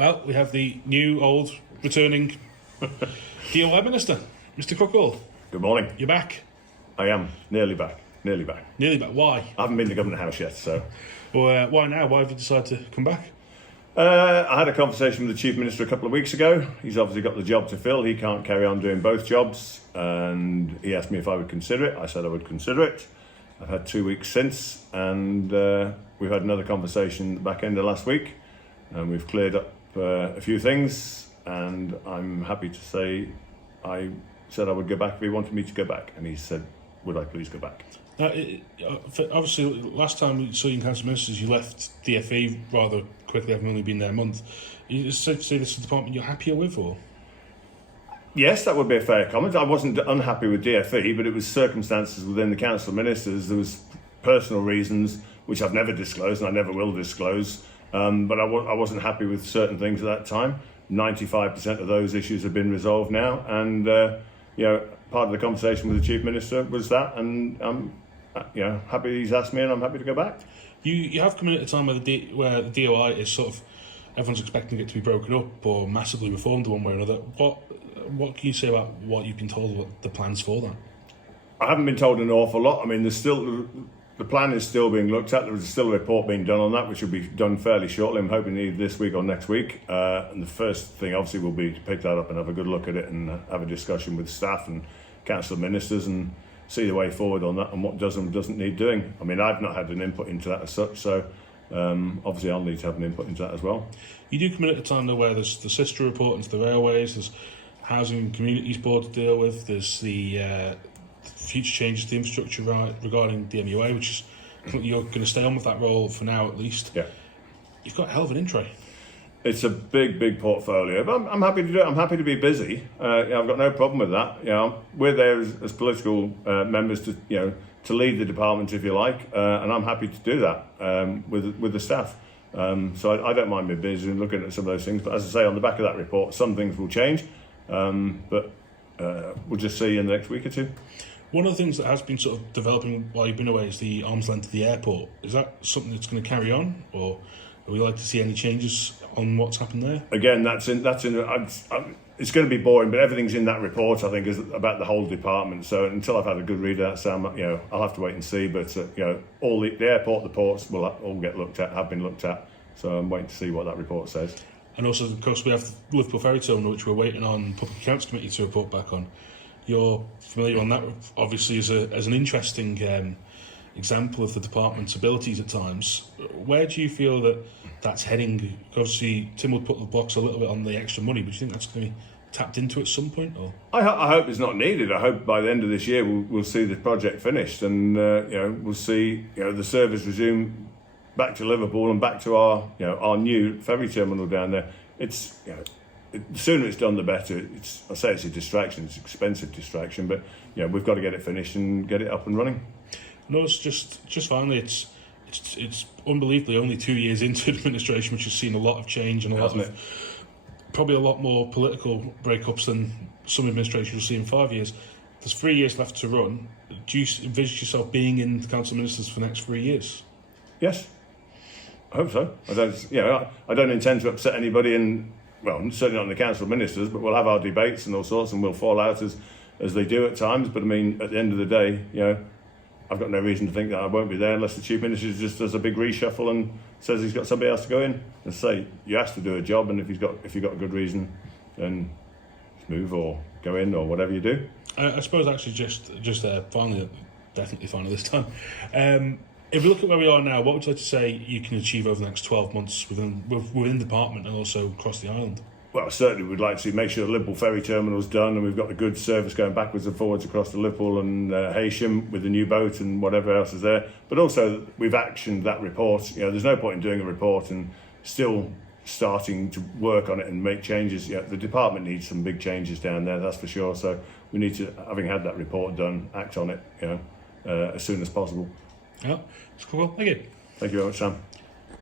Well, we have the new, old, returning DIY Minister, Mr. Crookall. Good morning. You're back. I am nearly back. Nearly back. Nearly back. Why? I haven't been to Government House yet, so. Well, why now? Why have you decided to come back? I had a conversation with the Chief Minister a couple of weeks ago. He's obviously got the job to fill. He can't carry on doing both jobs, and he asked me if I would consider it. I said I would consider it. I've had 2 weeks since, and we've had another conversation at the back end of last week, and we've cleared up a few things, and I'm happy to say I said I would go back if he wanted me to go back, and he said, would I please go back? Obviously, last time we saw you in Council of Ministers, you left DFE rather quickly, having only been there a month. You say this is the department you're happier with, or? Yes, that would be a fair comment. I wasn't unhappy with DFE, but it was circumstances within the Council of Ministers. There was personal reasons, which I've never disclosed and I never will disclose, but I wasn't happy with certain things at that time. 95% of those issues have been resolved now, and part of the conversation with the Chief Minister was that, and I'm happy he's asked me, and I'm happy to go back. You have come in at a time where the DOI is sort of, everyone's expecting it to be broken up or massively reformed one way or another. What can you say about what you've been told, what the plans for that? I haven't been told an awful lot. I mean, the plan is still being looked at. There's still a report being done on that, which will be done fairly shortly. I'm hoping either this week or next week. And the first thing, obviously, will be to pick that up and have a good look at it and have a discussion with staff and Council of Ministers and see the way forward on that and what does and doesn't need doing. I mean, I've not had an input into that as such, so obviously I'll need to have an input into that as well. You do come in at a time, though, where there's the sister report into the railways, there's Housing and Communities Board to deal with, there's the future changes to the infrastructure regarding the MUA, which is, I think you're going to stay on with that role for now at least. Yeah. You've got a hell of an in tray. It's a big portfolio, but I'm happy to do it. I'm happy to be busy. I've got no problem with that. We're there as political members to lead the department, if you like, and I'm happy to do that with the staff. So I don't mind being busy and looking at some of those things. But as I say, on the back of that report, some things will change, but we'll just see in the next week or two. One of the things that has been sort of developing while you've been away is the arm's length of the airport. Is that something that's going to carry on, or would we like to see any changes on what's happened there? Again, it's going to be boring, but everything's in that report, I think, is about the whole department. So until I've had a good read of that, Sam, I'll have to wait and see. But all the airport, the ports will all get looked at, have been looked at. So I'm waiting to see what that report says. And also, of course, we have the Liverpool Ferry Terminal, which we're waiting on Public Accounts Committee to report back on. You're familiar on that, obviously, as an interesting example of the department's abilities at times. Where do you feel that that's heading? Obviously, Tim would put the blocks a little bit on the extra money, but do you think that's going to be tapped into at some point? Or I hope it's not needed. I hope by the end of this year we'll see the project finished, and we'll see the service resume back to Liverpool and back to our new ferry terminal down there. It's the sooner it's done, the better. I say it's a distraction. It's an expensive distraction, but we've got to get it finished and get it up and running. No, it's just finally, it's unbelievably only 2 years into administration, which has seen a lot of change and probably a lot more political breakups than some administrations will see in 5 years. There's 3 years left to run. Do you envisage yourself being in the Council of Ministers for the next 3 years? Yes, I hope so. I don't intend to upset anybody, and well, certainly not in the Council of Ministers, but we'll have our debates and all sorts, and we'll fall out as they do at times. But I mean, at the end of the day, I've got no reason to think that I won't be there unless the Chief Minister just does a big reshuffle and says he's got somebody else to go in. And say you have to do a job, and if you've got a good reason, then move or go in or whatever you do. I suppose actually just finally, definitely finally this time. If we look at where we are now, what would you like to say you can achieve over the next 12 months within the department and also across the island? Well, certainly we'd like to make sure the Liverpool Ferry Terminal's done, and we've got a good service going backwards and forwards across to Liverpool and Heysham with the new boat and whatever else is there. But also we've actioned that report. There's no point in doing a report and still starting to work on it and make changes. The department needs some big changes down there, that's for sure. So we need to, having had that report done, act on it as soon as possible. Yeah, it's cool. Thank you. Thank you very much, Sam.